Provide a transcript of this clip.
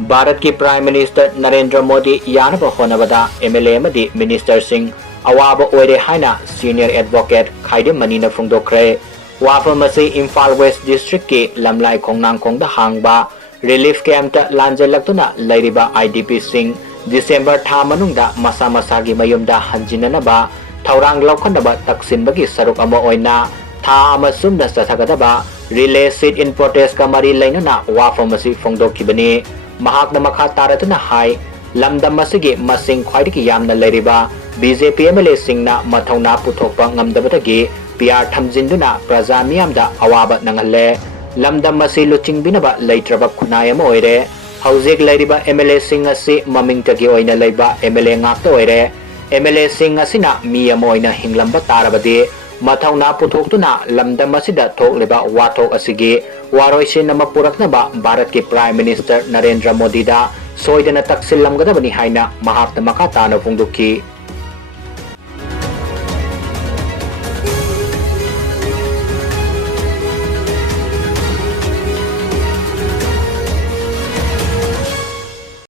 भारत की prime minister Narendra Modi यानबा होटनाबदा MLA अमदी मिनिस्टर सिंह अवाबा ओइरे हाइना सीनियर एडवोकेट खाइदेम मनीना फोंदोक्रे वाफम असी इम्फाल वेस्ट डिस्ट्रिक्ट की लमलाई खोंगनांगखोंगदा हांगबा रिलीफ कैंप लांजलक्तुना लैरिबा IDP सिंह दिसंबर था मनुंगदा मसा मसागी मयुमदा हंजिननबा थौरांग लौखनबा तक्सिनबगी सरुक अमा ओइना था अमा सुमना चथगदबा रिले सिट इन प्रोटेस्ट का मरी लैनना वाफम असी फोंदोखिबनी महाकना मखा तारतुना हाई लमदम असिगी मसिंग ख्वाइदगी यामना लैरिबा BJP MLA सिंगना मथौना पुथोकपा ngamdabadagi PR thamjinduna प्रजा मियामदा अवाबा नंगहले लमदम असी लुचिंगबिनबा लैत्रबा खुनाय अमा ओइरे हौजिक लैरिबा MLA सिंग असी ममिंगतगी ओइना लैबा MLA ngakta ओइरे MLA सिंग असिना मी अमा ओइना हिंगलंबा तारबदि मथौना पुथोक्तुना लमदम असिदा थोकलेबा वाथोक असिगी वारोइसिन अमा पुरकनबा भारत के प्राइम मिनिस्टर नरेंद्र मोदी दा सोइदना तक्सिलमगदबनी हाइना महाकना मखा ताना फोंदोक्खि।